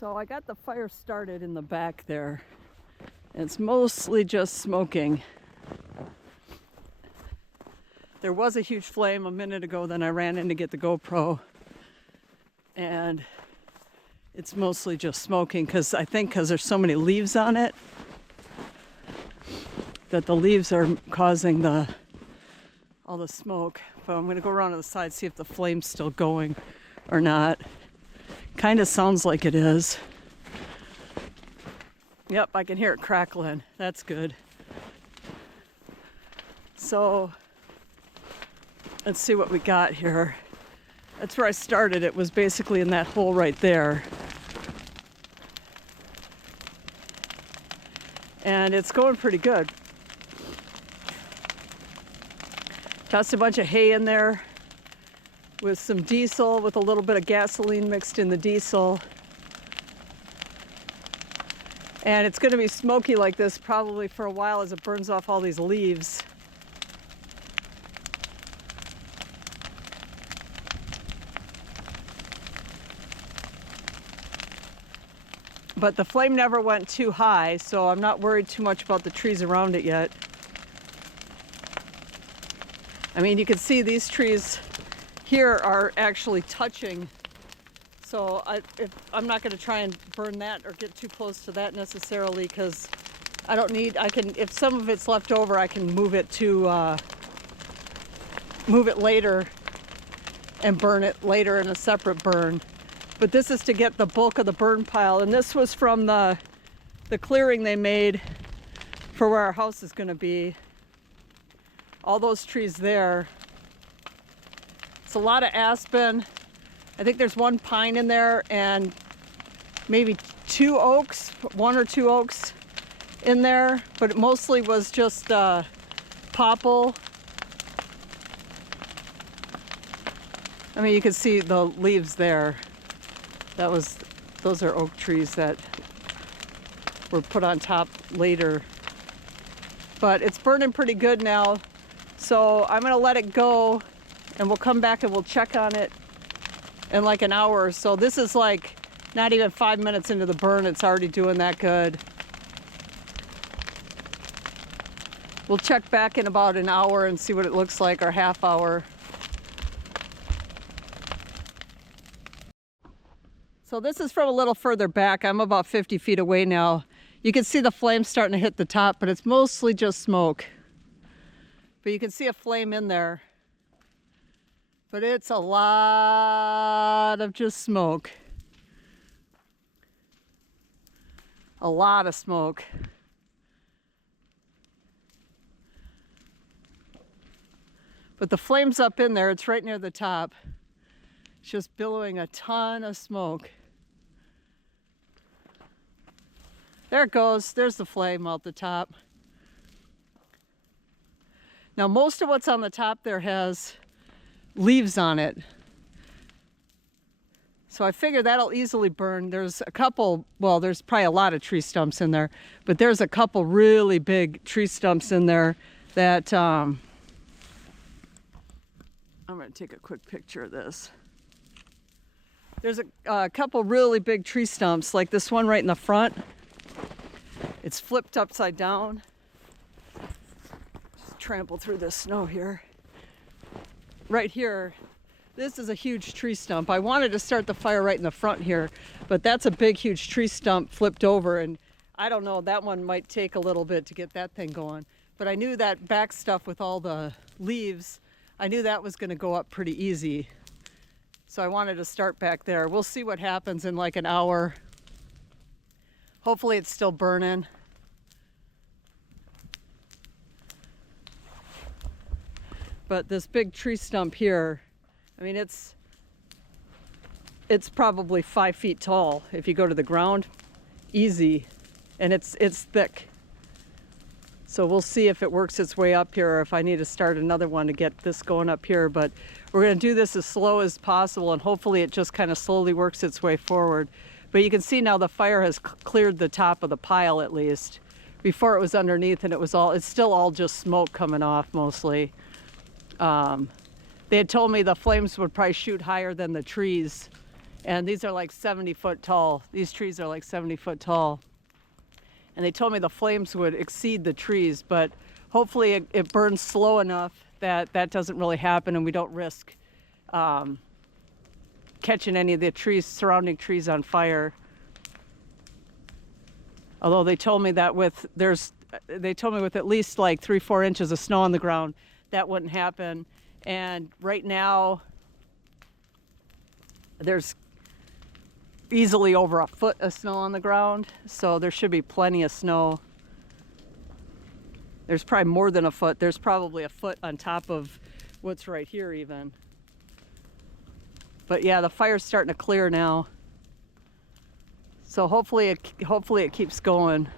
So I got the fire started in the back there. It's mostly just smoking. There was a huge flame a minute ago, then I ran in to get the GoPro. And it's mostly just smoking because there's so many leaves on it that the leaves are causing all the smoke. But I'm gonna go around to the side, see if the flame's still going or not. Kind of sounds like it is. Yep, I can hear it crackling. That's good. So let's see what we got here. That's where I started. It was basically in that hole right there. And it's going pretty good. Tossed a bunch of hay in there with some diesel, with a little bit of gasoline mixed in the diesel. And it's going to be smoky like this probably for a while as it burns off all these leaves. But the flame never went too high, so I'm not worried too much about the trees around it yet. I mean, you can see these trees here are actually touching. So I'm not going to try and burn that or get too close to that necessarily, because I don't need, if some of it's left over, I can move it later and burn it later in a separate burn. But this is to get the bulk of the burn pile. And this was from the clearing they made for where our house is going to be. All those trees there. It's a lot of aspen. I think there's one pine in there and maybe one or two oaks in there. But it mostly was just popple. I mean, you can see the leaves there. Those are oak trees that were put on top later. But it's burning pretty good now. So I'm gonna let it go and we'll come back and we'll check on it in like an hour or so. This is like not even 5 minutes into the burn. It's already doing that good. We'll check back in about an hour and see what it looks like, or half hour. So this is from a little further back. I'm about 50 feet away now. You can see the flame starting to hit the top, but it's mostly just smoke. But you can see a flame in there. But it's a lot of just smoke. A lot of smoke. But the flame's up in there. It's right near the top. It's just billowing a ton of smoke. There it goes. There's the flame out the top. Now, most of what's on the top there has leaves on it. So I figure that'll easily burn. There's a couple, well, there's probably a lot of tree stumps in there, but there's a couple really big tree stumps in there that, I'm going to take a quick picture of this. There's a couple really big tree stumps, like this one right in the front. It's flipped upside down. Just trample through this snow here. Right here, this is a huge tree stump. I wanted to start the fire right in the front here, but that's a big, huge tree stump flipped over, and I don't know, that one might take a little bit to get that thing going. But I knew that back stuff with all the leaves, I knew that was going to go up pretty easy. So I wanted to start back there. We'll see what happens in like an hour. Hopefully it's still burning. But this big tree stump here, I mean, it's probably 5 feet tall if you go to the ground, easy, and it's thick. So we'll see if it works its way up here, or if I need to start another one to get this going up here. But we're going to do this as slow as possible, and hopefully it just kind of slowly works its way forward. But you can see now the fire has cleared the top of the pile at least. Before it was underneath and it's still all just smoke coming off mostly. They had told me the flames would probably shoot higher than the trees And these are like 70 foot tall. These trees are like 70 foot tall. And they told me the flames would exceed the trees, but hopefully it burns slow enough that that doesn't really happen and we don't risk catching any of the trees, surrounding trees on fire. Although they told me that with at least like 3-4 inches of snow on the ground, that wouldn't happen. And right now, there's easily over a foot of snow on the ground, so there should be plenty of snow. There's probably more than a foot. There's probably a foot on top of what's right here even. But yeah, the fire's starting to clear now. So hopefully it keeps going.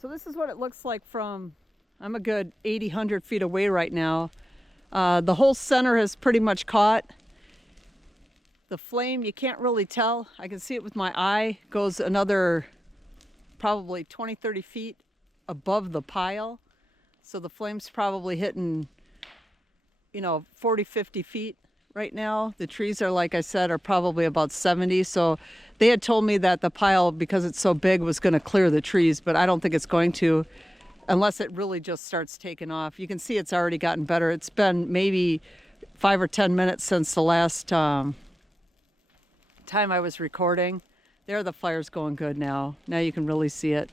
So this is what it looks like from, I'm a good 80-100 feet away right now. The whole center has pretty much caught. The flame, you can't really tell. I can see it with my eye. Goes another probably 20-30 feet above the pile. So the flame's probably hitting, 40-50 feet right now. The trees are, like I said, are probably about 70. So they had told me that the pile, because it's so big, was going to clear the trees, but I don't think it's going to, unless it really just starts taking off. You can see it's already gotten better. It's been maybe 5 or 10 minutes since the last time I was recording. There, the fire's going good now. Now you can really see it.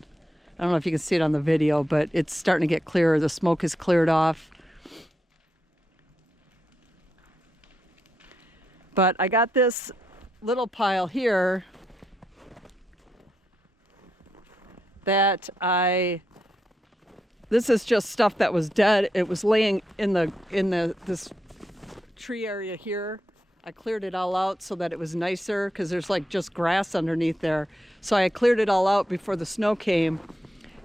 I don't know if you can see it on the video, but it's starting to get clearer. The smoke has cleared off. But I got this little pile here that this is just stuff that was dead. It was laying in this tree area here. I cleared it all out so that it was nicer because there's like just grass underneath there. So I cleared it all out before the snow came,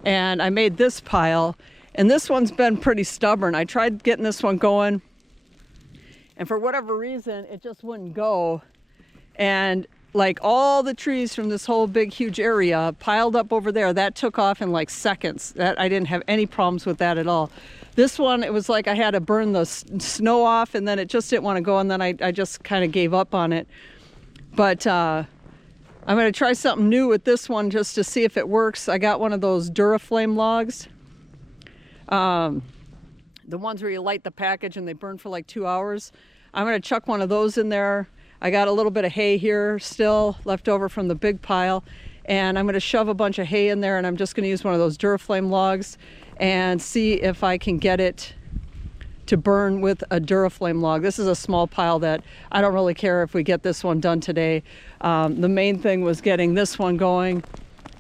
and I made this pile. And this one's been pretty stubborn. I tried getting this one going, and for whatever reason, it just wouldn't go. And like all the trees from this whole big, huge area piled up over there, that took off in like seconds. That I didn't have any problems with that at all. This one, it was like I had to burn the snow off, and then it just didn't want to go, and then I just kind of gave up on it. But I'm going to try something new with this one just to see if it works. I got one of those Duraflame logs. The ones where you light the package and they burn for like 2 hours. I'm going to chuck one of those in there. I got a little bit of hay here still left over from the big pile, and I'm going to shove a bunch of hay in there, and I'm just going to use one of those Duraflame logs and see if I can get it to burn with a Duraflame log. This is a small pile that I don't really care if we get this one done today. The main thing was getting this one going,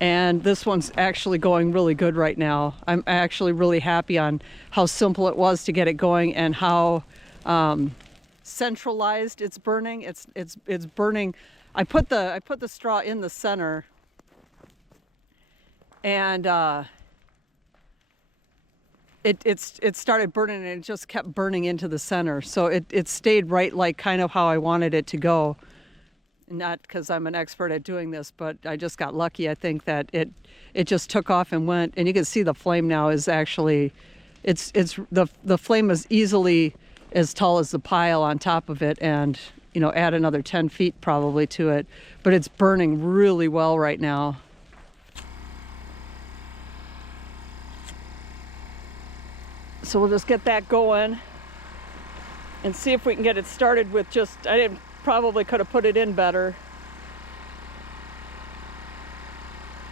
and this one's actually going really good right now. I'm actually really happy on how simple it was to get it going and how centralized it's burning. It's burning. I put the straw in the center, and it started burning, and it just kept burning into the center. So it stayed right, like kind of how I wanted it to go. Not because I'm an expert at doing this, but I just got lucky. I think that it just took off and went, and you can see the flame now is actually, the flame is easily as tall as the pile on top of it, and add another 10 feet probably to it, but it's burning really well right now. So we'll just get that going and see if we can get it started with just, probably could have put it in better,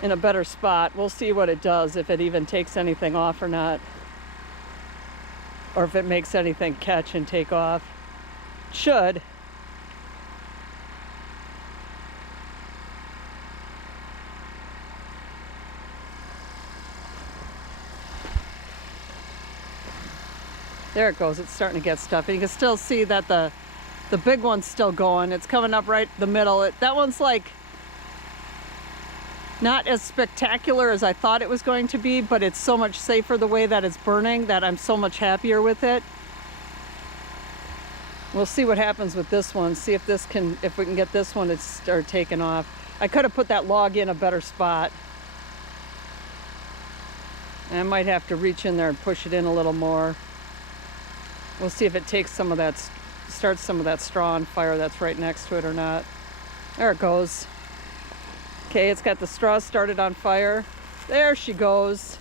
in a better spot. We'll see what it does, if it even takes anything off or not, or if it makes anything catch and take off. It should. There it goes. It's starting to get stuff. And you can still see that the big one's still going. It's coming up right the middle. That one's like not as spectacular as I thought it was going to be, but it's so much safer the way that it's burning that I'm so much happier with it. We'll see what happens with this one. See if we can get this one to start taking off. I could have put that log in a better spot. And I might have to reach in there and push it in a little more. We'll see if it takes some of that start some of that straw on fire that's right next to it or not. There it goes. Okay, it's got the straw started on fire. There she goes.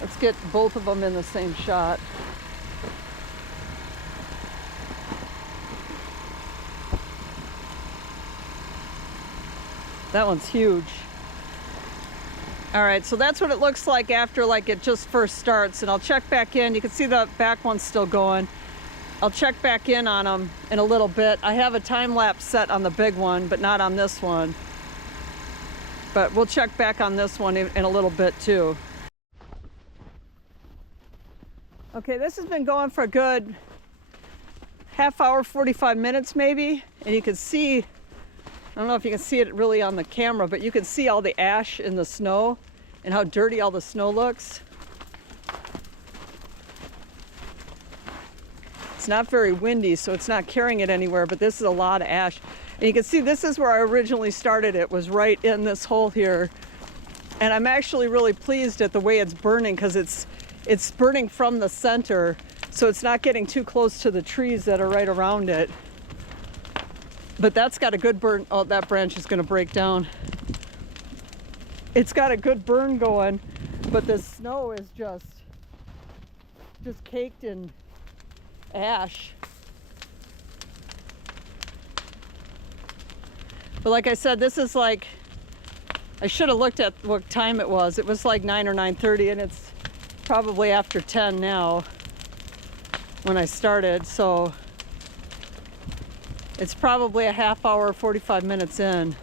Let's get both of them in the same shot. That one's huge. All right, so that's what it looks like after like it just first starts, and I'll check back in. You can see the back one's still going. I'll check back in on them in a little bit. I have a time lapse set on the big one, but not on this one. But we'll check back on this one in a little bit too. Okay, this has been going for a good half hour, 45 minutes maybe. And you can see, I don't know if you can see it really on the camera, but you can see all the ash in the snow and how dirty all the snow looks. It's not very windy, so it's not carrying it anywhere, but this is a lot of ash. And you can see this is where I originally started. It was right in this hole here. And I'm actually really pleased at the way it's burning, because it's burning from the center, so it's not getting too close to the trees that are right around it. But that's got a good burn. Oh, that branch is going to break down. It's got a good burn going, but the snow is just caked in ash. But like I said, this is like, I should have looked at what time it was. It was like 9 or 9:30, and it's probably after 10 now when I started, so it's probably a half hour, 45 minutes in.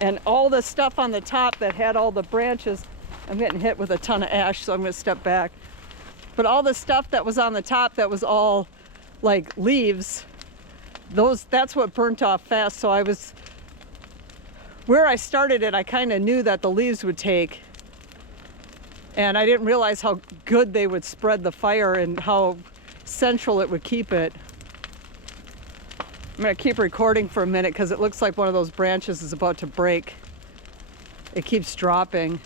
And all the stuff on the top that had all the branches, I'm getting hit with a ton of ash, so I'm going to step back. But all the stuff that was on the top that was all like leaves, that's what burnt off fast. So where I started it, I kind of knew that the leaves would take. And I didn't realize how good they would spread the fire and how central it would keep it. I'm going to keep recording for a minute because it looks like one of those branches is about to break. It keeps dropping.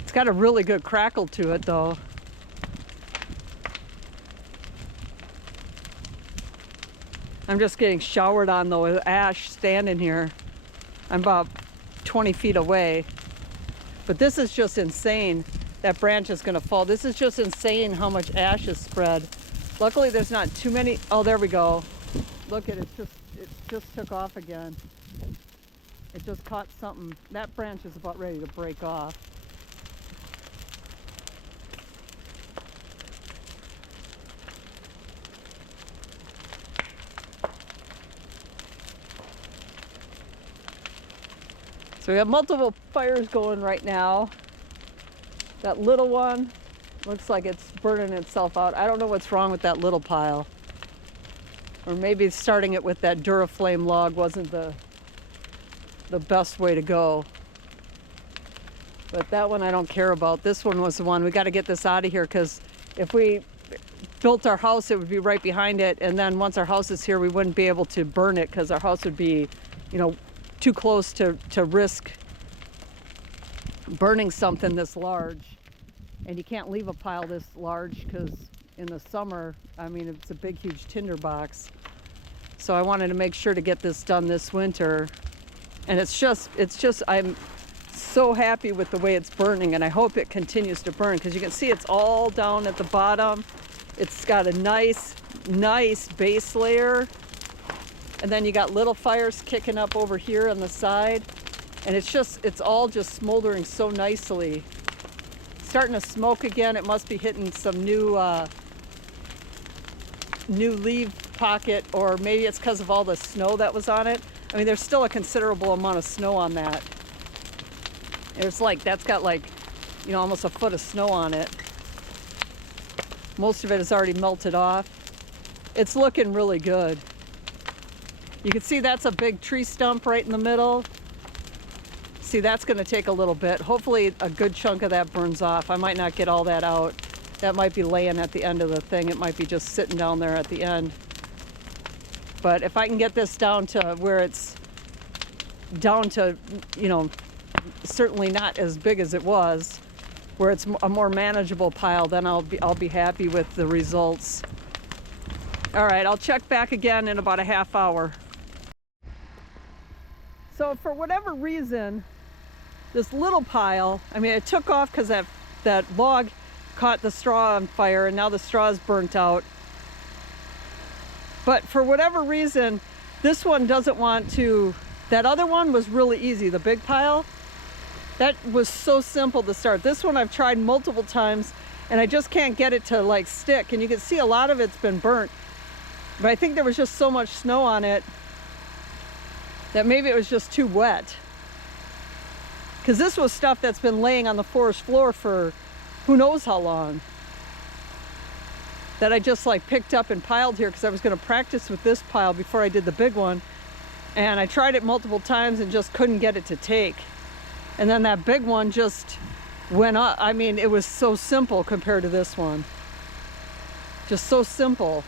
It's got a really good crackle to it though. I'm just getting showered on though with ash standing here. I'm about 20 feet away. But this is just insane. That branch is going to fall. This is just insane how much ash is spread. Luckily there's not too many. Oh, there we go. Look at it, it just took off again. It just caught something. That branch is about ready to break off. So we have multiple fires going right now. That little one looks like it's burning itself out. I don't know what's wrong with that little pile. Or maybe starting it with that Duraflame log wasn't the best way to go. But that one I don't care about. This one was the one. We got to get this out of here, because if we built our house, it would be right behind it. And then once our house is here, we wouldn't be able to burn it, because our house would be, you know, too close to risk burning something this large. And you can't leave a pile this large, because in the summer, I mean, it's a big, huge tinder box. So I wanted to make sure to get this done this winter. And it's just, I'm so happy with the way it's burning, and I hope it continues to burn, because you can see it's all down at the bottom. It's got a nice base layer. And then you got little fires kicking up over here on the side. And it's all just smoldering so nicely. Starting to smoke again. It must be hitting some new leaf pocket, or maybe it's because of all the snow that was on it. I mean, there's still a considerable amount of snow on that. It's like, that's got like, you know, almost a foot of snow on it. Most of it is already melted off. It's looking really good. You can see that's a big tree stump right in the middle. See, that's going to take a little bit. Hopefully a good chunk of that burns off. I might not get all that out. That might be laying at the end of the thing. It might be just sitting down there at the end. But if I can get this down to where it's down to, you know, certainly not as big as it was, where it's a more manageable pile, then I'll be happy with the results. All right, I'll check back again in about a half hour. So for whatever reason, this little pile, I mean, it took off because that log caught the straw on fire, and now the straw is burnt out. But for whatever reason, this one doesn't want to. That other one was really easy, the big pile. That was so simple to start. This one I've tried multiple times, and I just can't get it to like stick. And you can see a lot of it's been burnt. But I think there was just so much snow on it that maybe it was just too wet. Because this was stuff that's been laying on the forest floor for who knows how long. That I just like picked up and piled here because I was going to practice with this pile before I did the big one. And I tried it multiple times and just couldn't get it to take. And then that big one just went up. I mean, it was so simple compared to this one. Just so simple.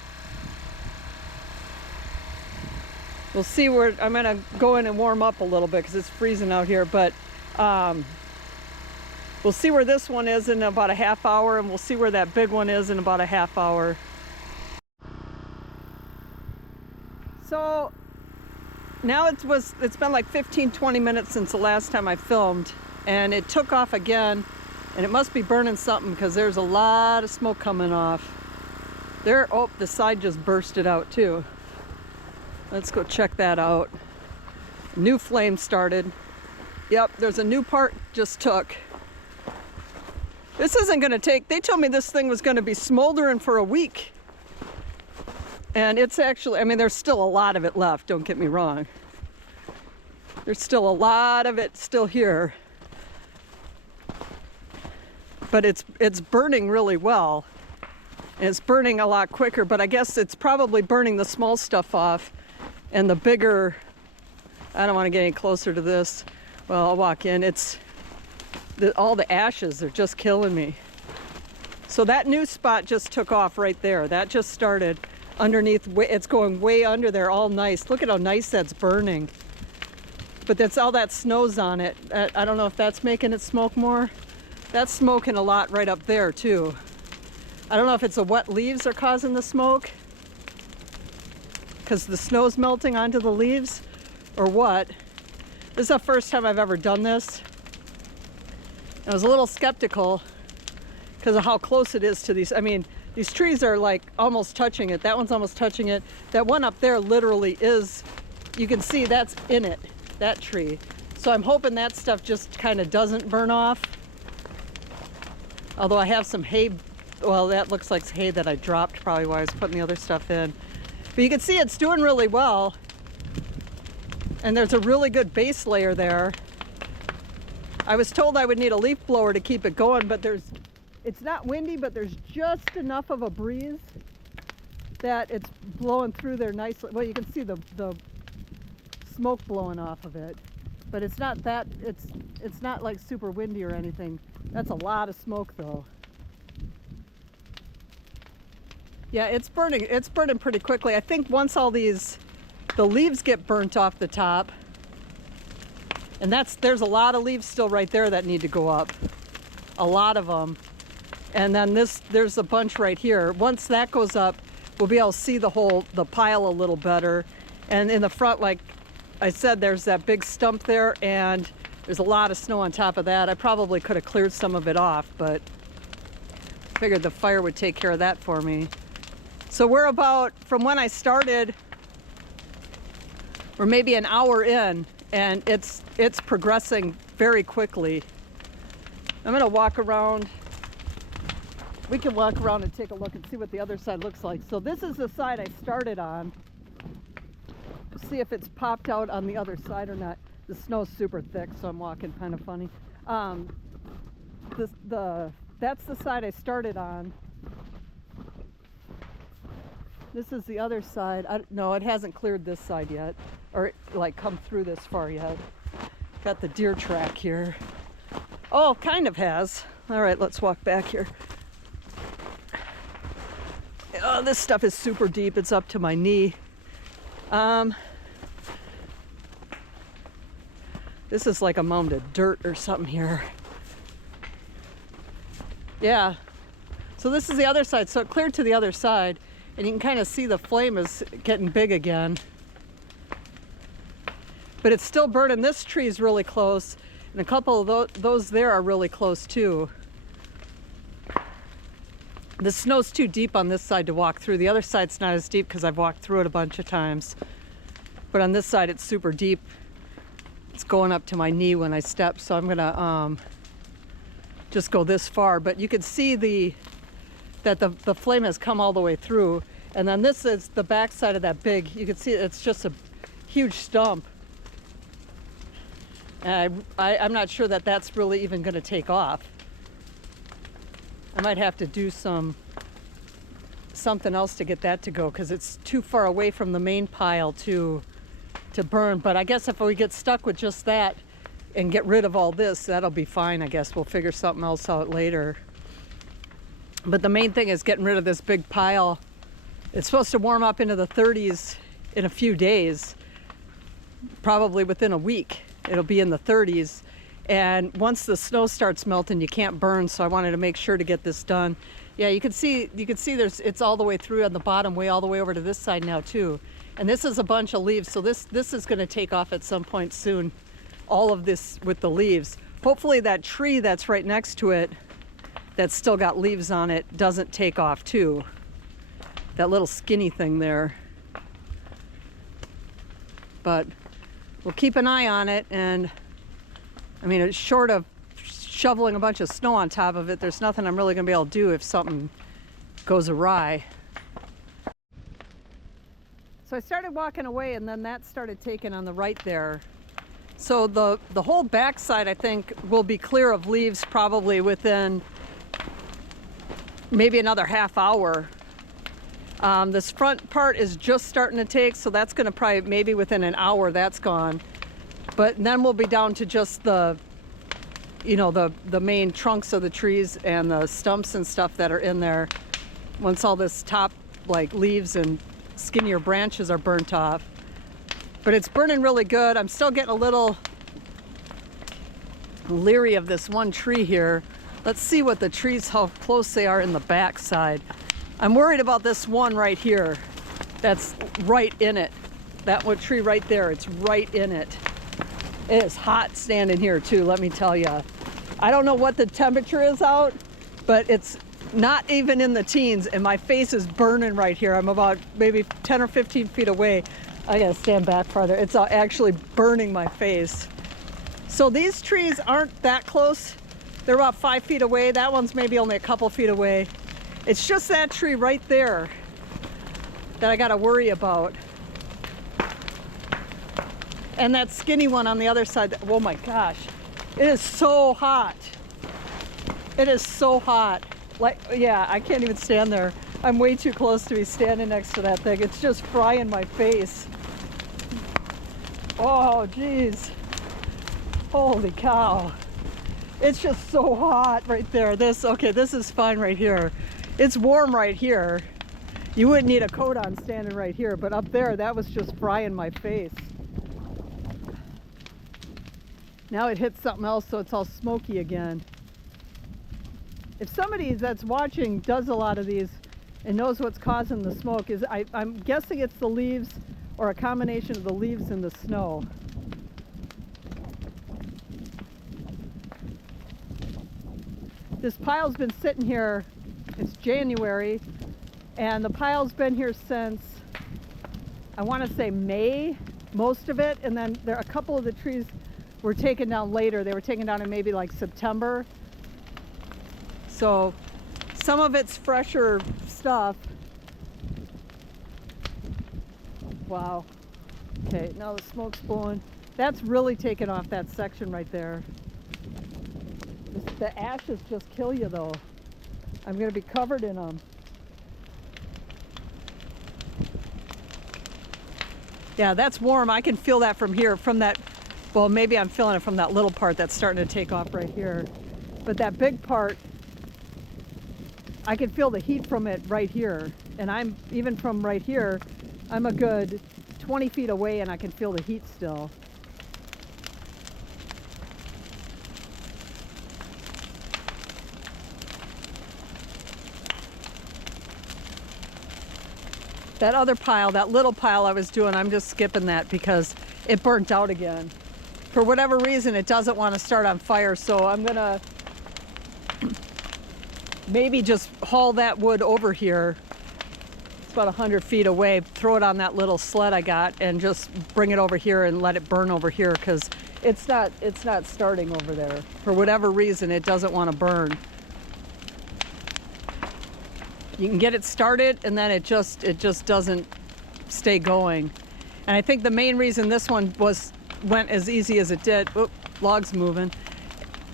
We'll see where, I'm gonna go in and warm up a little bit because it's freezing out here, but we'll see where this one is in about a half hour, and we'll see where that big one is in about a half hour. So now it's been like 15-20 minutes since the last time I filmed, and it took off again, and it must be burning something because there's a lot of smoke coming off. There, oh, the side just bursted out too. Let's go check that out. New flame started. Yep, there's a new part just took. This isn't gonna take, they told me this thing was gonna be smoldering for a week. And it's actually, I mean, there's still a lot of it left, don't get me wrong. There's still a lot of it still here. But it's burning really well. And it's burning a lot quicker, but I guess it's probably burning the small stuff off. And the bigger, I don't want to get any closer to this. Well, I'll walk in. All the ashes are just killing me. So that new spot just took off right there. That just started underneath. It's going way under there, all nice. Look at how nice that's burning. But that's all that snow's on it. I don't know if that's making it smoke more. That's smoking a lot right up there too. I don't know if it's the wet leaves are causing the smoke, because the snow's melting onto the leaves, or what. This is the first time I've ever done this. I was a little skeptical because of how close it is to these. I mean, these trees are like almost touching it. That one's almost touching it. That one up there literally is, you can see that's in it, that tree. So I'm hoping that stuff just kind of doesn't burn off. Although I have some hay, well, that looks like hay that I dropped probably while I was putting the other stuff in. But you can see it's doing really well. And there's a really good base layer there. I was told I would need a leaf blower to keep it going, but it's not windy, but there's just enough of a breeze that it's blowing through there nicely. Well, you can see the smoke blowing off of it, but it's not that, it's not like super windy or anything. That's a lot of smoke though. Yeah, it's burning pretty quickly. I think once all the leaves get burnt off the top, and there's a lot of leaves still right there that need to go up. A lot of them. And then there's a bunch right here. Once that goes up, we'll be able to see the pile a little better. And in the front, like I said, there's that big stump there, and there's a lot of snow on top of that. I probably could have cleared some of it off, but figured the fire would take care of that for me. So we're about, from when I started, we're maybe an hour in, and it's progressing very quickly. I'm gonna walk around. We can walk around and take a look and see what the other side looks like. So this is the side I started on. See if it's popped out on the other side or not. The snow's super thick, so I'm walking kind of funny. That's the side I started on. This is the other side. No, it hasn't cleared this side yet, or like come through this far yet. Got the deer track here. Oh, kind of has. All right, let's walk back here. Oh, this stuff is super deep. It's up to my knee. This is like a mound of dirt or something here. Yeah. So this is the other side. So it cleared to the other side, and you can kind of see the flame is getting big again. But it's still burning. This tree is really close, and a couple of those there are really close too. The snow's too deep on this side to walk through. The other side's not as deep because I've walked through it a bunch of times. But on this side, it's super deep. It's going up to my knee when I step, so I'm gonna just go this far. But you can see that the flame has come all the way through. And then this is the back side of that big. You can see it's just a huge stump. And I'm not sure that that's really even going to take off. I might have to do something else to get that to go, because it's too far away from the main pile to burn. But I guess if we get stuck with just that and get rid of all this, that'll be fine. I guess we'll figure something else out later. But the main thing is getting rid of this big pile. It's supposed to warm up into the 30s in a few days, probably within a week. It'll be in the 30s. And once the snow starts melting, you can't burn, so I wanted to make sure to get this done. Yeah, you can see it's all the way through on the bottom, way all the way over to this side now too. And this is a bunch of leaves, so this is going to take off at some point soon. All of this with the leaves. Hopefully that tree that's right next to it, that's still got leaves on it, doesn't take off too. That little skinny thing there. But we'll keep an eye on it, and I mean, it's short of shoveling a bunch of snow on top of it, there's nothing I'm really going to be able to do if something goes awry. So I started walking away, and then that started taking on the right there. So the whole back side, I think, will be clear of leaves probably within maybe another half hour. This front part is just starting to take, so that's going to probably maybe within an hour that's gone. But then we'll be down to just the main trunks of the trees and the stumps and stuff that are in there. Once all this top like leaves and skinnier branches are burnt off. But it's burning really good. I'm still getting a little leery of this one tree here. Let's see what the trees, how close they are in the back side. I'm worried about this one right here. That's right in it. That one tree right there, it's right in it. It is hot standing here too, let me tell you. I don't know what the temperature is out, but it's not even in the teens, and my face is burning right here. I'm about maybe 10 or 15 feet away. I gotta stand back farther. It's actually burning my face. So these trees aren't that close. They're about 5 feet away. That one's maybe only a couple feet away. It's just that tree right there that I gotta worry about. And that skinny one on the other side. Oh my gosh, it is so hot. It is so hot. Like, yeah, I can't even stand there. I'm way too close to be standing next to that thing. It's just frying my face. Oh, geez. Holy cow. It's just so hot right there. This is fine right here. It's warm right here. You wouldn't need a coat on standing right here, but up there, that was just frying my face. Now it hits something else, so it's all smoky again. If somebody that's watching does a lot of these and knows what's causing the smoke, I'm guessing it's the leaves or a combination of the leaves and the snow. This pile's been sitting here, it's January, and the pile's been here since, I want to say May, most of it, and then a couple of the trees were taken down later. They were taken down in maybe like September. So some of it's fresher stuff. Wow. Okay, now the smoke's blowing. That's really taken off that section right there. The ashes just kill you though. I'm going to be covered in them. Yeah, that's warm. I can feel that from here, from that, well, maybe I'm feeling it from that little part that's starting to take off right here. But that big part, I can feel the heat from it right here. And I'm, even from right here, I'm a good 20 feet away and I can feel the heat still. That other pile, that little pile I was doing, I'm just skipping that because it burnt out again. For whatever reason, it doesn't want to start on fire, so I'm gonna maybe just haul that wood over here. It's about 100 feet away, throw it on that little sled I got and just bring it over here and let it burn over here because it's not starting over there. For whatever reason, it doesn't want to burn. You can get it started and then it just doesn't stay going. And I think the main reason this one went as easy as it did, oop, log's moving,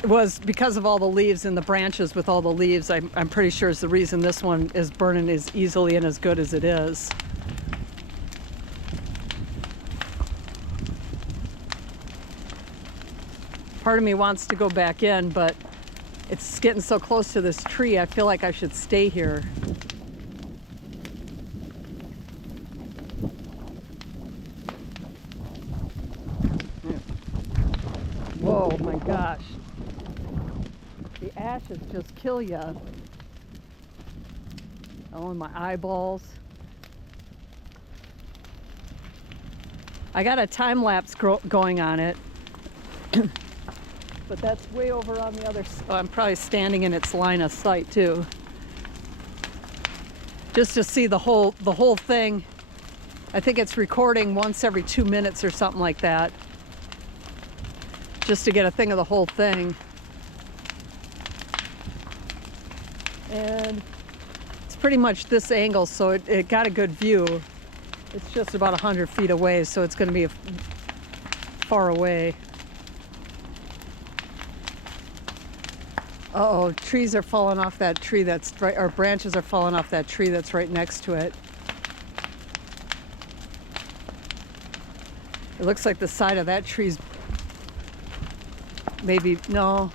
was because of all the leaves and the branches with all the leaves. I'm pretty sure is the reason this one is burning as easily and as good as it is. Part of me wants to go back in, but it's getting so close to this tree, I feel like I should stay here. Whoa, my gosh. The ashes just kill you. Oh, and my eyeballs. I got a time lapse going on it. But that's way over on the other side. Oh, I'm probably standing in its line of sight too. Just to see the whole thing. I think it's recording once every 2 minutes or something like that. Just to get a thing of the whole thing. And it's pretty much this angle, so it got a good view. It's just about 100 feet away, so it's going to be far away. Uh-oh, trees are falling off that tree that's right, or branches are falling off that tree that's right next to it. It looks like the side of that tree's maybe, no.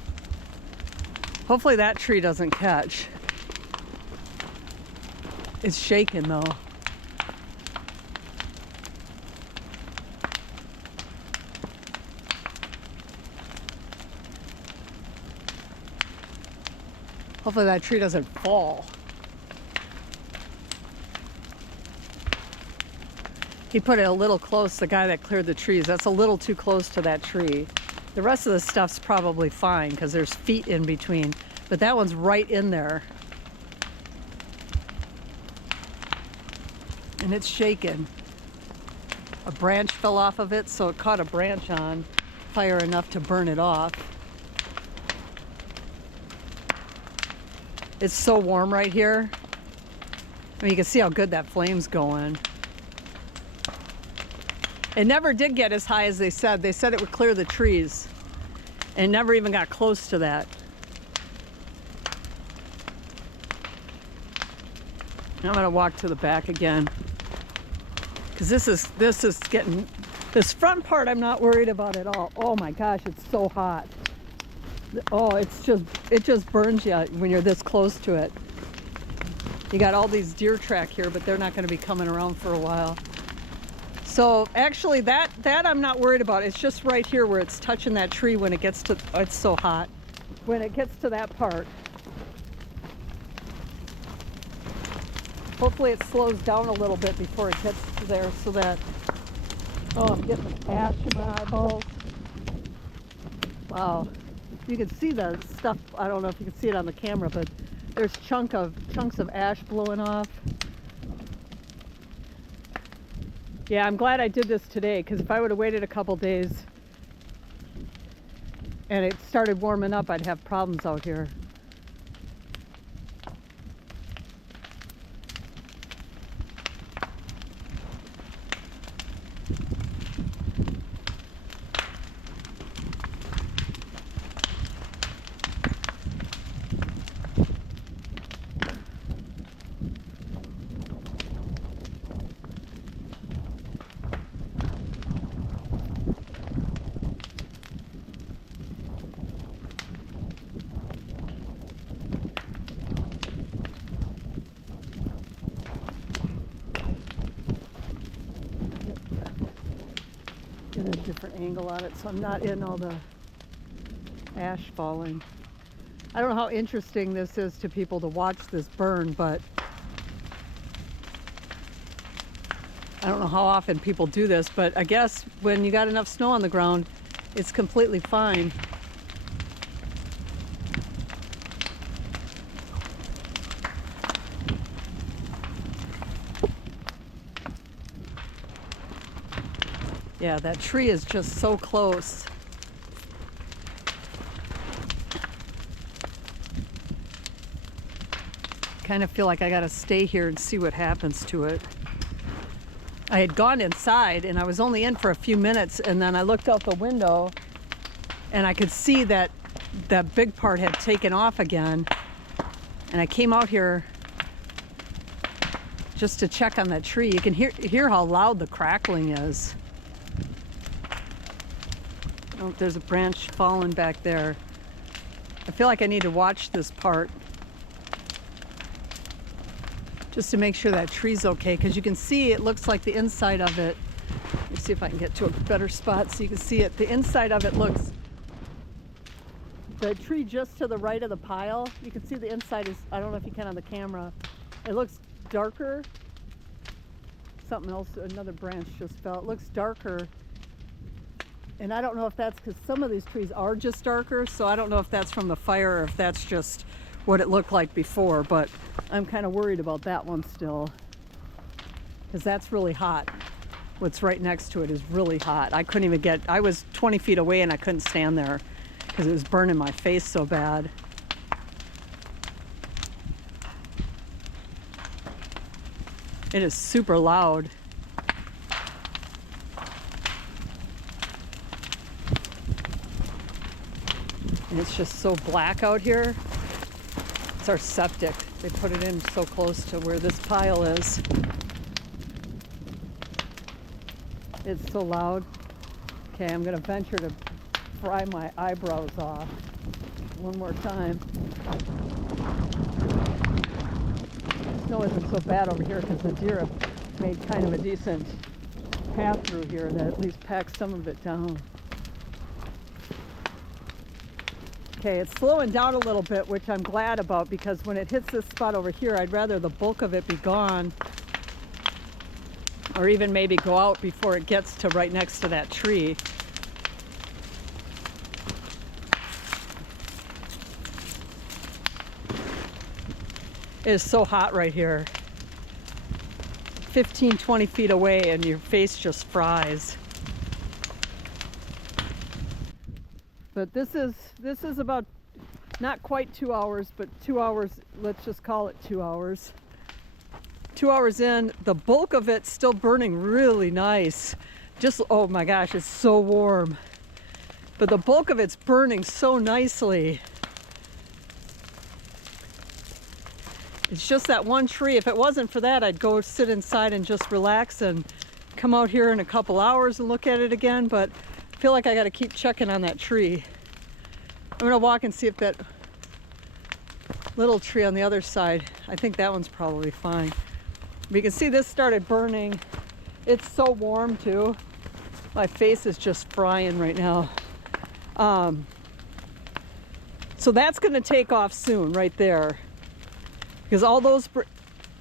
Hopefully that tree doesn't catch. It's shaking though. Hopefully that tree doesn't fall. He put it a little close, the guy that cleared the trees. That's a little too close to that tree. The rest of the stuff's probably fine because there's feet in between, but that one's right in there. And it's shaking. A branch fell off of it, so it caught a branch on fire enough to burn it off. It's so warm right here. I mean, you can see how good that flame's going. It never did get as high as they said. They said it would clear the trees. And never even got close to that. I'm gonna walk to the back again. Because this is getting, this front part I'm not worried about at all. Oh my gosh, it's so hot. Oh, it just burns you when you're this close to it. You got all these deer track here, but they're not going to be coming around for a while. So actually that I'm not worried about. It's just right here where it's touching that tree when it gets to, oh, it's so hot. When it gets to that part. Hopefully it slows down a little bit before it gets to there so that, oh, I'm getting ash in my eyeballs. Wow. You can see the stuff, I don't know if you can see it on the camera, but there's chunks of ash blowing off. Yeah, I'm glad I did this today, because if I would have waited a couple days and it started warming up, I'd have problems out here. Get a different angle on it so I'm not in all the ash falling. I don't know how interesting this is to people to watch this burn, but I don't know how often people do this, but I guess when you got enough snow on the ground, it's completely fine. Yeah, that tree is just so close. Kind of feel like I gotta stay here and see what happens to it. I had gone inside and I was only in for a few minutes, and then I looked out the window and I could see that that big part had taken off again. And I came out here just to check on that tree. You can hear how loud the crackling is. Oh, there's a branch falling back there. I feel like I need to watch this part just to make sure that tree's okay, because you can see it looks like the inside of it. Let me see if I can get to a better spot so you can see it. The inside of it looks, the tree just to the right of the pile, you can see the inside is, I don't know if you can on the camera, it looks darker. Something else, another branch just fell. It looks darker. And I don't know if that's because some of these trees are just darker, so I don't know if that's from the fire or if that's just what it looked like before, but I'm kind of worried about that one still, because that's really hot. What's right next to it is really hot. I couldn't even get, I was 20 feet away and I couldn't stand there because it was burning my face so bad. It is super loud. And it's just so black out here. It's our septic. They put it in so close to where this pile is. It's so loud. Okay, I'm gonna venture to fry my eyebrows off one more time. Snow isn't so bad over here because the deer have made kind of a decent path through here that at least packs some of it down. Okay, it's slowing down a little bit, which I'm glad about, because when it hits this spot over here, I'd rather the bulk of it be gone, or even maybe go out before it gets to right next to that tree. It is so hot right here. 15, 20 feet away and your face just fries. But this is about not quite 2 hours, but 2 hours, let's just call it 2 hours. 2 hours in, the bulk of it's still burning really nice. Just, oh my gosh, it's so warm. But the bulk of it's burning so nicely. It's just that one tree. If it wasn't for that, I'd go sit inside and just relax and come out here in a couple hours and look at it again, but I feel like I got to keep checking on that tree. I'm going to walk and see if that little tree on the other side, I think that one's probably fine. But you can see this started burning. It's so warm too. My face is just frying right now. So that's going to take off soon right there. Because all those,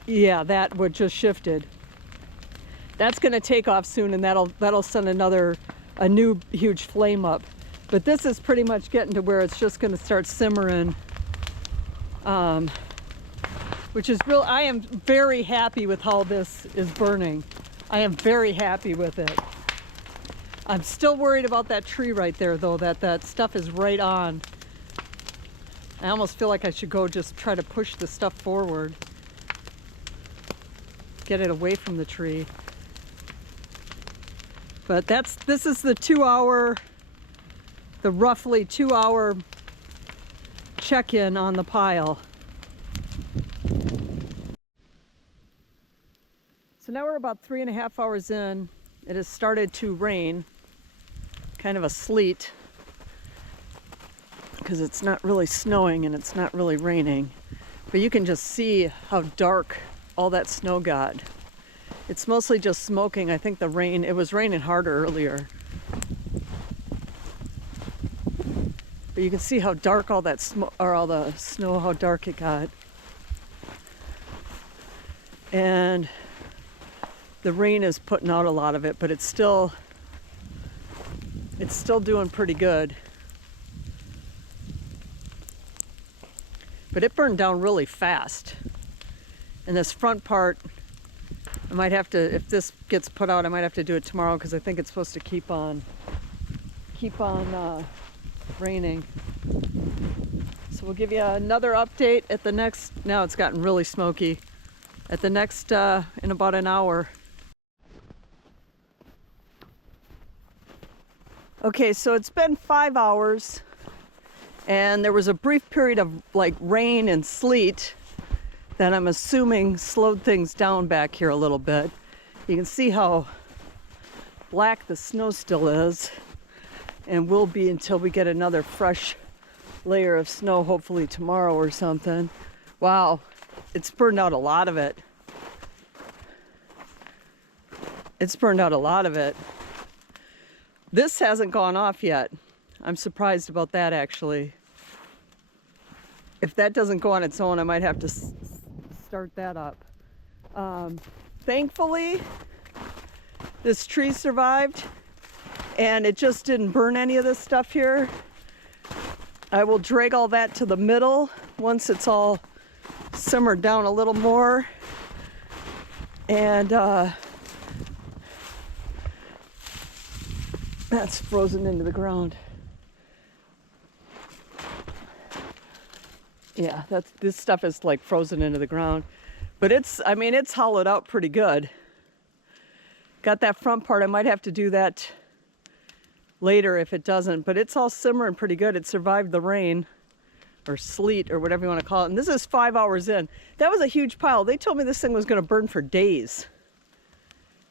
yeah, that would just shifted. That's going to take off soon, and that'll send a new huge flame up. But this is pretty much getting to where it's just going to start simmering, which is real. I am very happy with how this is burning. I am very happy with it. I'm still worried about that tree right there, though, that stuff is right on. I almost feel like I should go just try to push the stuff forward, get it away from the tree. But this is the 2 hour, the roughly 2 hour check-in on the pile. So now we're about 3.5 hours in. It has started to rain, kind of a sleet, because it's not really snowing and it's not really raining. But you can just see how dark all that snow got. It's mostly just smoking. I think the rain, it was raining harder earlier. But you can see how dark all that smoke, or all the snow, how dark it got. And the rain is putting out a lot of it, but it's still doing pretty good. But it burned down really fast. And this front part, I might have to, if this gets put out, I might have to do it tomorrow because I think it's supposed to keep on raining. So we'll give you another update at the next, now it's gotten really smoky, at the next, in about an hour. Okay, so it's been 5 hours and there was a brief period of like rain and sleet that I'm assuming slowed things down back here a little bit. You can see how black the snow still is and will be until we get another fresh layer of snow, hopefully tomorrow or something. Wow, it's burned out a lot of it. It's burned out a lot of it. This hasn't gone off yet. I'm surprised about that, actually. If that doesn't go on its own, I might have to start that up. Thankfully, this tree survived and it just didn't burn any of this stuff here. I will drag all that to the middle once it's all simmered down a little more. And that's frozen into the ground. Yeah, this stuff is like frozen into the ground. But I mean, it's hollowed out pretty good. Got that front part, I might have to do that later if it doesn't, but it's all simmering pretty good. It survived the rain or sleet or whatever you want to call it. And this is 5 hours in. That was a huge pile. They told me this thing was going to burn for days.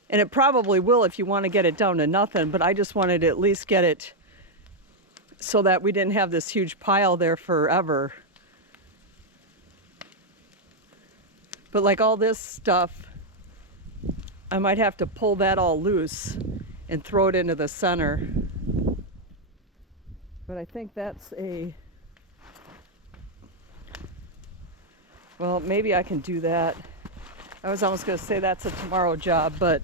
And it probably will if you want to get it down to nothing, but I just wanted to at least get it so that we didn't have this huge pile there forever. But like all this stuff, I might have to pull that all loose and throw it into the center. But I think that's well, maybe I can do that. I was almost going to say that's a tomorrow job, but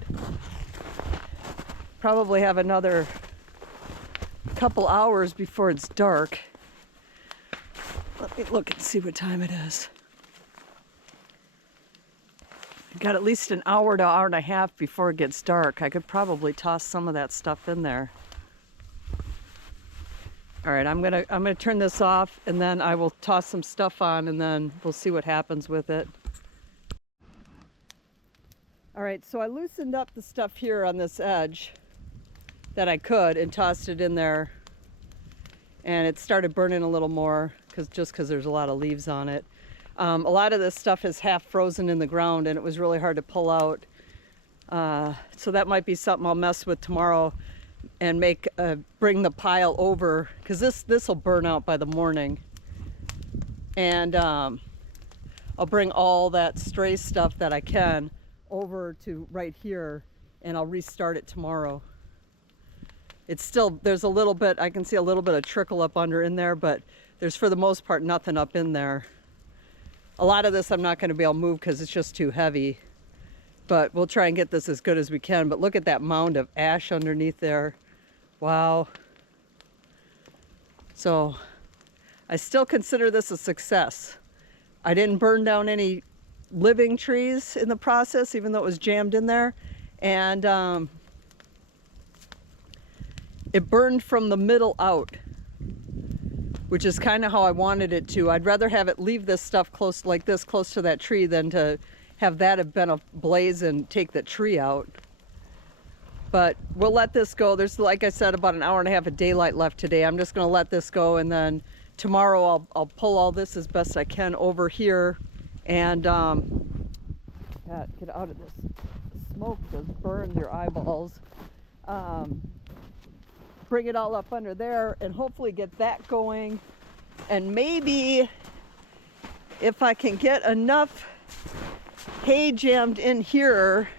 probably have another couple hours before it's dark. Let me look and see what time it is. I've got at least an hour to hour and a half before it gets dark. I could probably toss some of that stuff in there. All right, I'm gonna turn this off and then I will toss some stuff on and then we'll see what happens with it. All right, so I loosened up the stuff here on this edge that I could and tossed it in there, and it started burning a little more just because there's a lot of leaves on it. A lot of this stuff is half frozen in the ground and it was really hard to pull out. So that might be something I'll mess with tomorrow and bring the pile over, because this will burn out by the morning. And I'll bring all that stray stuff that I can over to right here and I'll restart it tomorrow. It's still, there's a little bit, I can see a little bit of trickle up under in there, but there's for the most part nothing up in there. A lot of this I'm not going to be able to move because it's just too heavy, but we'll try and get this as good as we can. But look at that mound of ash underneath there. Wow. So I still consider this a success. I didn't burn down any living trees in the process, even though it was jammed in there. And it burned from the middle out, which is kind of how I wanted it to. I'd rather have it leave this stuff close like this, close to that tree, than to have that have been a blaze and take the tree out. But we'll let this go. There's, like I said, about an hour and a half of daylight left today. I'm just gonna let this go, and then tomorrow I'll pull all this as best I can over here and get out of this. The smoke just burns your eyeballs. Bring it all up under there and hopefully get that going. And maybe if I can get enough hay jammed in here,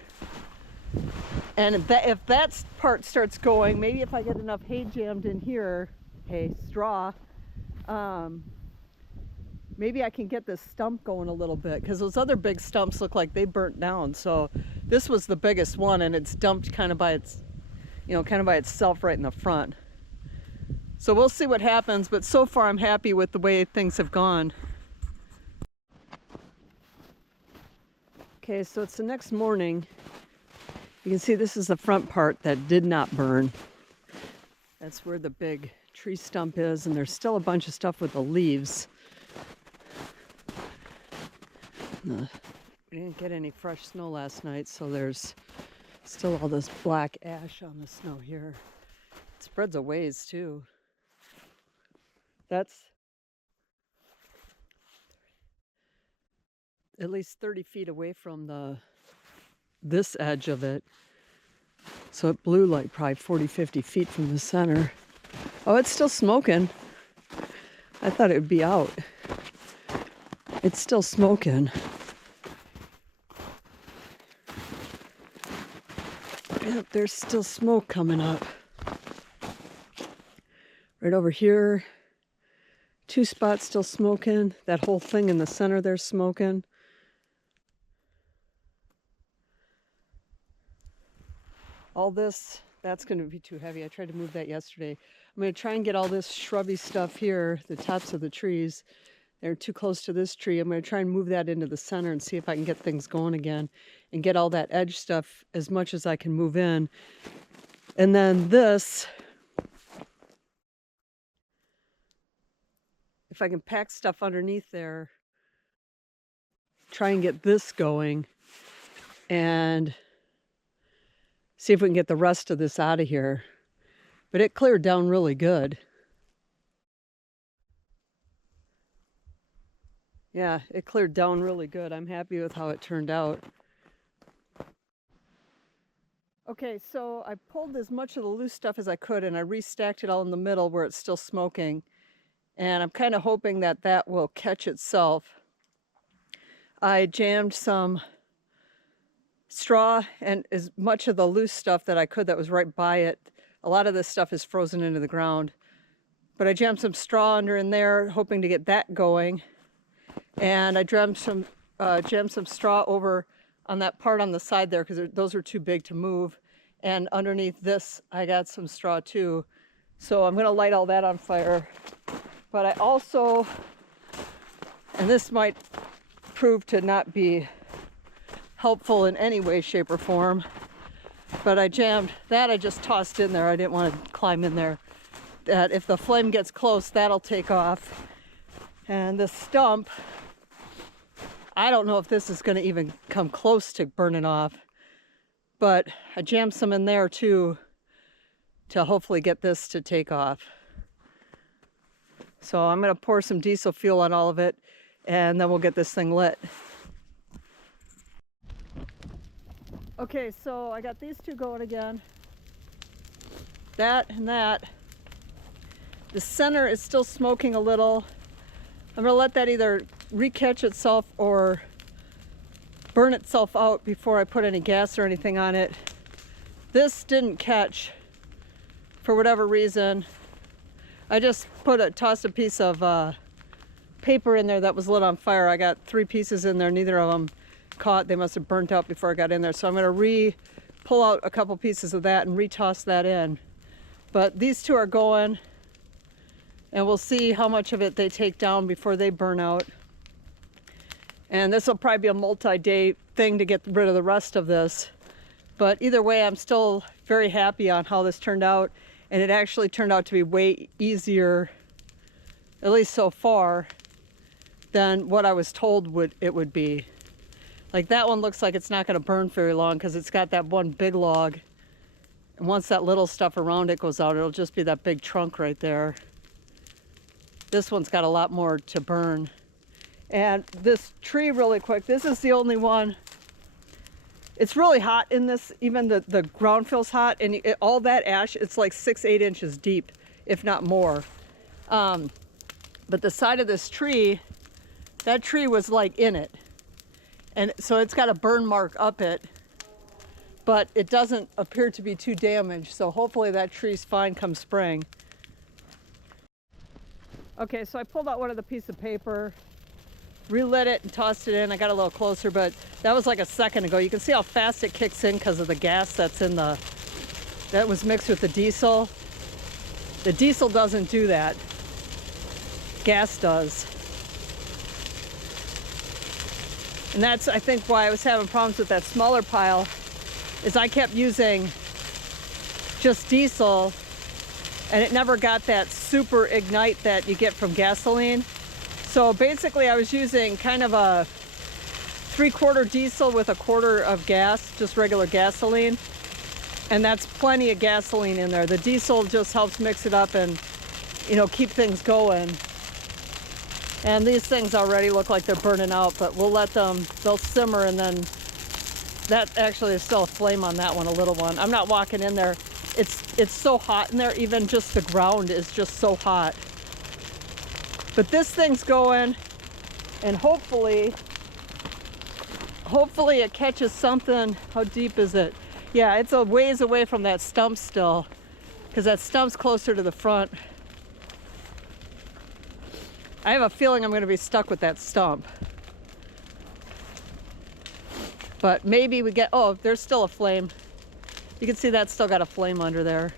and if that part starts going, maybe if I get enough hay jammed in here, straw, maybe I can get this stump going a little bit, because those other big stumps look like they burnt down. So This was the biggest one, and it's dumped kind of by its, kind of by itself right in the front. So we'll see what happens, but so far I'm happy with the way things have gone. Okay, so it's the next morning. You can see this is the front part that did not burn. That's where the big tree stump is, and there's still a bunch of stuff with the leaves. We didn't get any fresh snow last night, so there's still all this black ash on the snow here. It spreads a ways too. That's at least 30 feet away from this edge of it. So it blew like probably 40, 50 feet from the center. Oh, it's still smoking. I thought it would be out. It's still smoking. Yep, there's still smoke coming up. Right over here, 2 spots still smoking. That whole thing in the center there's smoking. All this, that's going to be too heavy. I tried to move that yesterday. I'm going to try and get all this shrubby stuff here, the tops of the trees. They're too close to this tree. I'm going to try and move that into the center and see if I can get things going again and get all that edge stuff as much as I can move in. And then this, if I can pack stuff underneath there, try and get this going and see if we can get the rest of this out of here. But it cleared down really good. Yeah, it cleared down really good. I'm happy with how it turned out. Okay, so I pulled as much of the loose stuff as I could, and I restacked it all in the middle where it's still smoking. And I'm kind of hoping that that will catch itself. I jammed some straw and as much of the loose stuff that I could that was right by it. A lot of this stuff is frozen into the ground. But I jammed some straw under in there, hoping to get that going. And I jammed some straw over on that part on the side there because those are too big to move. And underneath this, I got some straw too. So I'm going to light all that on fire. But I also, and this might prove to not be helpful in any way, shape, or form, but I jammed that. I just tossed in there. I didn't want to climb in there. That if the flame gets close, that'll take off. And the stump, I don't know if this is going to even come close to burning off, but I jammed some in there too to hopefully get this to take off. So I'm going to pour some diesel fuel on all of it, and then we'll get this thing lit. Okay, so I got these two going again. That and that. The center is still smoking a little. I'm going to let that either recatch itself or burn itself out before I put any gas or anything on it. This didn't catch for whatever reason. I just tossed a piece of paper in there that was lit on fire. I got 3 pieces in there, neither of them caught. They must have burnt out before I got in there. So I'm going to pull out a couple pieces of that and retoss that in. But these two are going, and we'll see how much of it they take down before they burn out. And this will probably be a multi-day thing to get rid of the rest of this. But either way, I'm still very happy on how this turned out. And it actually turned out to be way easier, at least so far, than what I was told it would be. Like that one looks like it's not going to burn very long because it's got that one big log. And once that little stuff around it goes out, it'll just be that big trunk right there. This one's got a lot more to burn. And this tree, really quick, this is the only one. It's really hot in this, even the ground feels hot, and all that ash, it's like 6-8 inches deep, if not more. But the side of this tree, that tree was like in it. And so it's got a burn mark up it, but it doesn't appear to be too damaged. So hopefully that tree's fine come spring. Okay, so I pulled out one of the pieces of paper relit it and tossed it in. I got a little closer, but that was like a second ago. You can see how fast it kicks in because of the gas that's in the, that was mixed with the diesel. The diesel doesn't do that. Gas does. And that's, I think, why I was having problems with that smaller pile, is I kept using just diesel and it never got that super ignite that you get from gasoline. So basically I was using kind of a 3/4 diesel with 1/4 of gas, just regular gasoline. And that's plenty of gasoline in there. The diesel just helps mix it up and, you know, keep things going. And these things already look like they're burning out, but we'll let them, they'll simmer, and then that actually is still a flame on that one, a little one. I'm not walking in there. It's so hot in there, even just the ground is just so hot. But this thing's going, and hopefully it catches something. How deep is it? Yeah, it's a ways away from that stump still, because that stump's closer to the front. I have a feeling I'm going to be stuck with that stump. But maybe we get, oh, there's still a flame. You can see that's still got a flame under there.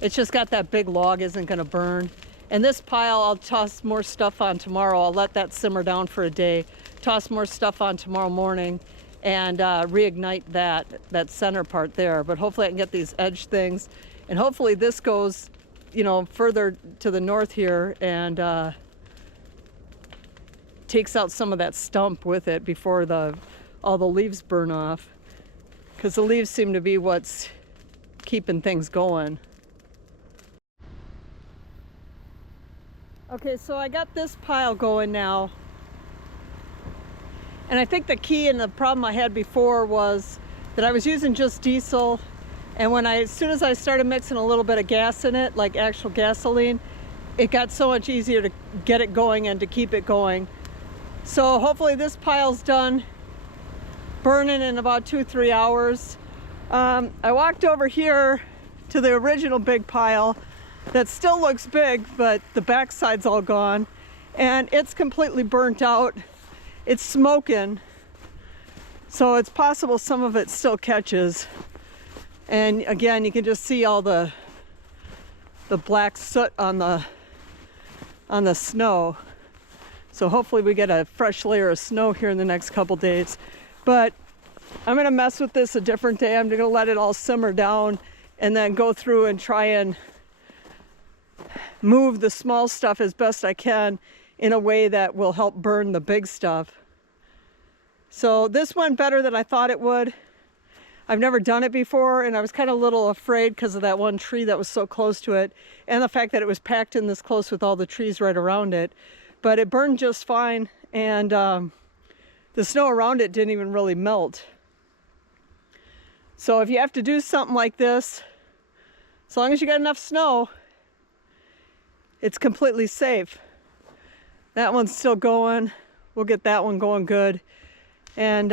It's just got that big log isn't going to burn. And this pile, I'll toss more stuff on tomorrow. I'll let that simmer down for a day, toss more stuff on tomorrow morning, and reignite that center part there. But hopefully I can get these edge things, and hopefully this goes, you know, further to the north here and takes out some of that stump with it before all the leaves burn off, because the leaves seem to be what's keeping things going. Okay, so I got this pile going now. And I think the key and the problem I had before was that I was using just diesel, and as soon as I started mixing a little bit of gas in it, like actual gasoline, it got so much easier to get it going and to keep it going. So hopefully this pile's done burning in about 2-3 hours. I walked over here to the original big pile that still looks big, but the backside's all gone and it's completely burnt out. It's smoking, so it's possible some of it still catches. And again, you can just see all the black soot on the snow. So hopefully we get a fresh layer of snow here in the next couple days. But I'm gonna mess with this a different day. I'm gonna let it all simmer down and then go through and try and move the small stuff as best I can in a way that will help burn the big stuff. So this went better than I thought it would. I've never done it before, and I was kind of a little afraid because of that one tree that was so close to it, and the fact that it was packed in this close with all the trees right around it. But it burned just fine, and the snow around it didn't even really melt. So if you have to do something like this, as long as you got enough snow, it's completely safe. That one's still going. We'll get that one going good. And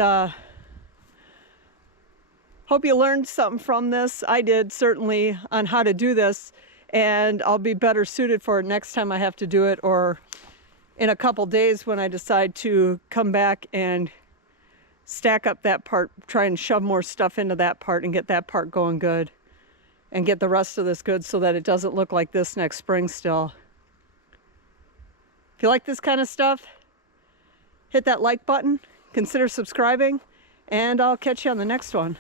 hope you learned something from this. I did, certainly, on how to do this, and I'll be better suited for it next time I have to do it, or in a couple days when I decide to come back and stack up that part, try and shove more stuff into that part and get that part going good, and get the rest of this good so that it doesn't look like this next spring still. If you like this kind of stuff, hit that like button, consider subscribing, and I'll catch you on the next one.